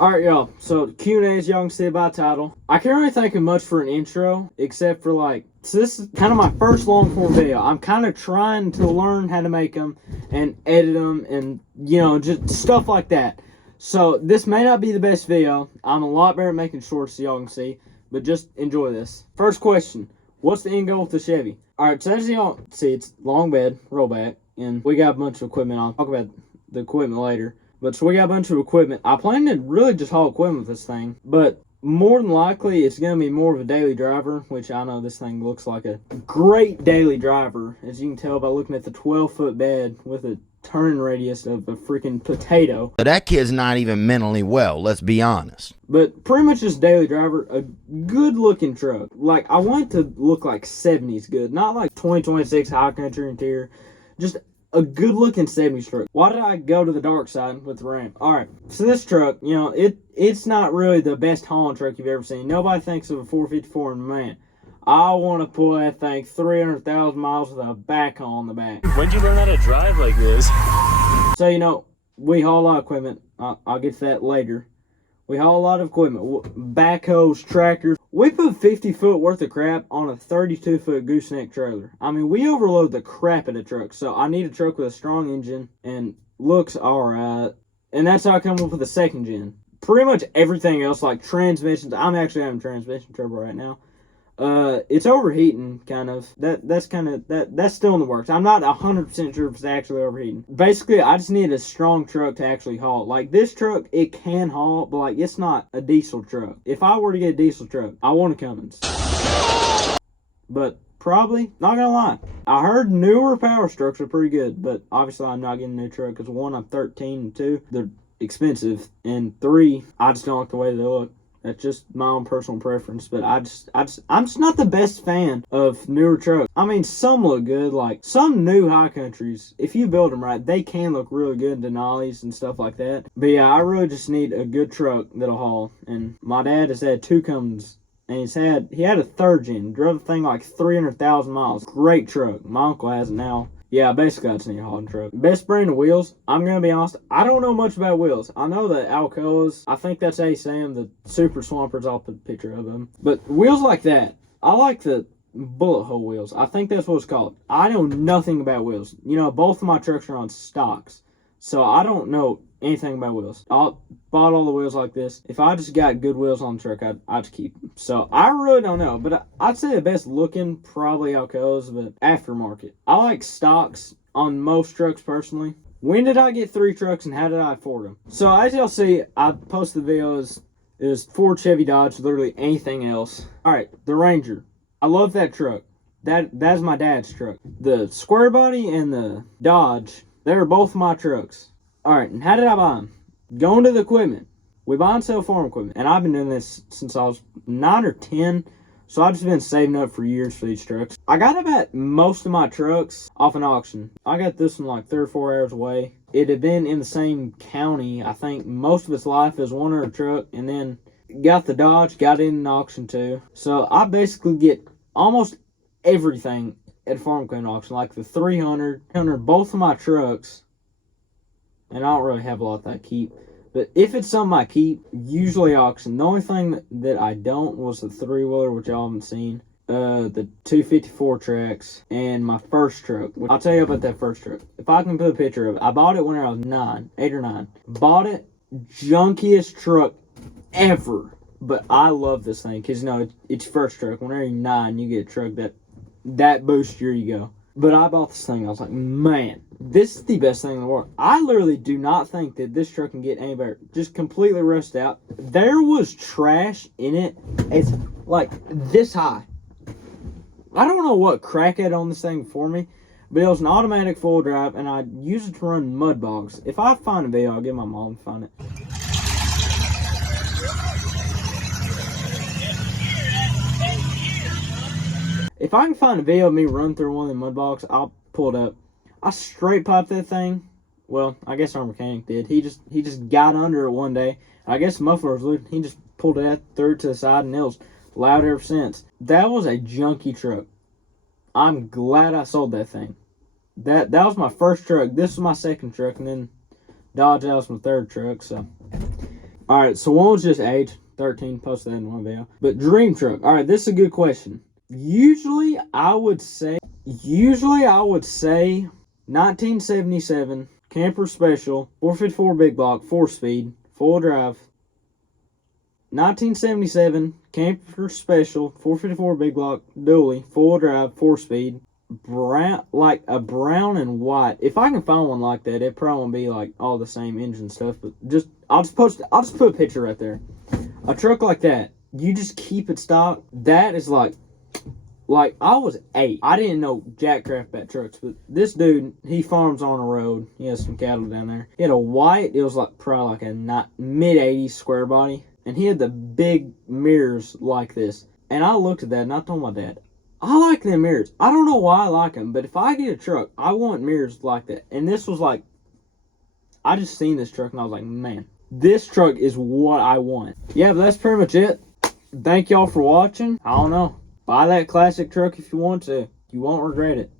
Alright, y'all. So, Q&A, as y'all can see by title. I can't really think of much for an intro, except for so this is kind of my first long form video. I'm kind of trying to learn how to make them and edit them and, just stuff like that. So, this may not be the best video. I'm a lot better at making shorts, so y'all can see. But just enjoy this. First question. What's the end goal with the Chevy? Alright, so as y'all see, it's long bed, rollback, and we got a bunch of equipment. I'll talk about the equipment later. But so we got a bunch of equipment. I plan to really just haul equipment with this thing. But more than likely, it's going to be more of a daily driver, which I know this thing looks like a great daily driver. As you can tell by looking at the 12-foot bed with a turn radius of a freaking potato. But that kid's not even mentally well, let's be honest. But pretty much just daily driver, a good-looking truck. Like, I want it to look like 70s good, not like 2026 high country interior. Just a good-looking 70s truck. Why did I go to the dark side with the Ram? Alright, so this truck, it's not really the best hauling truck you've ever seen. Nobody thinks of a 454, and man, I want to pull that thing 300,000 miles with a backhoe on the back. When'd you learn how to drive like this? So, we haul a lot of equipment. I'll get to that later. We haul a lot of equipment. Backhoes, tractors. We put 50 foot worth of crap on a 32 foot gooseneck trailer. I mean, we overload the crap in a truck. So I need a truck with a strong engine and looks alright. And that's how I come up with a second gen. Pretty much everything else, like transmissions. I'm actually having transmission trouble right now. It's overheating, kind of. That's still in the works. I'm not 100% sure if it's actually overheating. Basically, I just need a strong truck to actually haul. Like, this truck, it can haul, but, like, it's not a diesel truck. If I were to get a diesel truck, I want a Cummins. But probably, not gonna lie, I heard newer power strokes are pretty good, but obviously I'm not getting a new truck, because 1, I'm 13, and 2, they're expensive, and 3, I just don't like the way they look. That's just my own personal preference, but I'm just not the best fan of newer trucks. I mean, some look good, like some new high countries, if you build them right, they can look really good in Denali's and stuff like that. But yeah, I really just need a good truck that'll haul. And my dad has had 2 Cummins, and he had a 3rd gen, drove the thing like 300,000 miles. Great truck. My uncle has it now. Yeah, basically I just need a hauling truck. Best brand of wheels, I'm going to be honest, I don't know much about wheels. I know the Alcoas, I think that's A-Sam, the Super Swampers, I'll put a picture of them. But wheels like that, I like the bullet hole wheels. I think that's what it's called. I know nothing about wheels. Both of my trucks are on stocks, so I don't know anything about wheels. I bought all the wheels like this. If I just got good wheels on the truck, I'd just keep them. So I really don't know, but I'd say the best looking probably Alcoas, but aftermarket. I like stocks on most trucks personally. When did I get 3 trucks and how did I afford them? So as y'all see, I posted the videos. It was Ford, Chevy, Dodge, literally anything else. All right, the Ranger. I love that truck. That's my dad's truck. The square body and the Dodge, they were both my trucks. Alright, and how did I buy them? Going to the equipment. We buy and sell farm equipment. And I've been doing this since I was 9 or 10. So I've just been saving up for years for these trucks. I got about most of my trucks off an auction. I got this one like 3 or 4 hours away. It had been in the same county, I think, most of its life as one other truck. And then got the Dodge, got it in an auction too. So I basically get almost everything at farm equipment auction. Like the 300, both of my trucks. And I don't really have a lot that I keep. But if it's something I keep, usually auction. The only thing that I don't was the 3-wheeler, which y'all haven't seen. The 254 tracks and my first truck. I'll tell you about that first truck. If I can put a picture of it. I bought it when I was 8 or 9. Bought it. Junkiest truck ever. But I love this thing. Because, it's your first truck. Whenever you're 9, you get a truck that boosts your ego. But I bought this thing. I was like, man, this is the best thing in the world. I literally do not think that this truck can get any better. Just completely rusted out. There was trash in it. It's like this high. I don't know what crackhead on this thing for me, but it was an automatic full drive, and I used it to run mud bogs. If I find a video, I'll get my mom to find it. If I can find a video of me run through one of the mud bogs, I'll pull it up. I straight popped that thing. Well, I guess our mechanic did. He just got under it one day. I guess the muffler was loose. He just pulled it through to the side, and it was loud ever since. That was a junky truck. I'm glad I sold that thing. That was my first truck. This was my second truck, and then Dodge, that was my third truck. So All right, so one was just age 13. Posted that in one video. But dream truck. All right, this is a good question. Usually, I would say 1977 camper special 454 big block 4-speed full drive. 1977 camper special 454 big block dually full drive 4-speed. Brown, like a brown and white. If I can find one like that, it probably won't be like all the same engine stuff. But I'll just put a picture right there. A truck like that, you just keep it stock. That is like I was 8. I didn't know jack crap about trucks, but this dude, he farms on the road. He has some cattle down there. He had a white. It was like probably like a mid 80s square body, and he had the big mirrors like this. And I looked at that and I told my dad, I like them mirrors. I don't know why I like them, but if I get a truck, I want mirrors like that. And this was like, I just seen this truck and I was like, man, this truck is what I want. Yeah, but that's pretty much it. Thank y'all for watching. I don't know. Buy that classic truck if you want to. You won't regret it.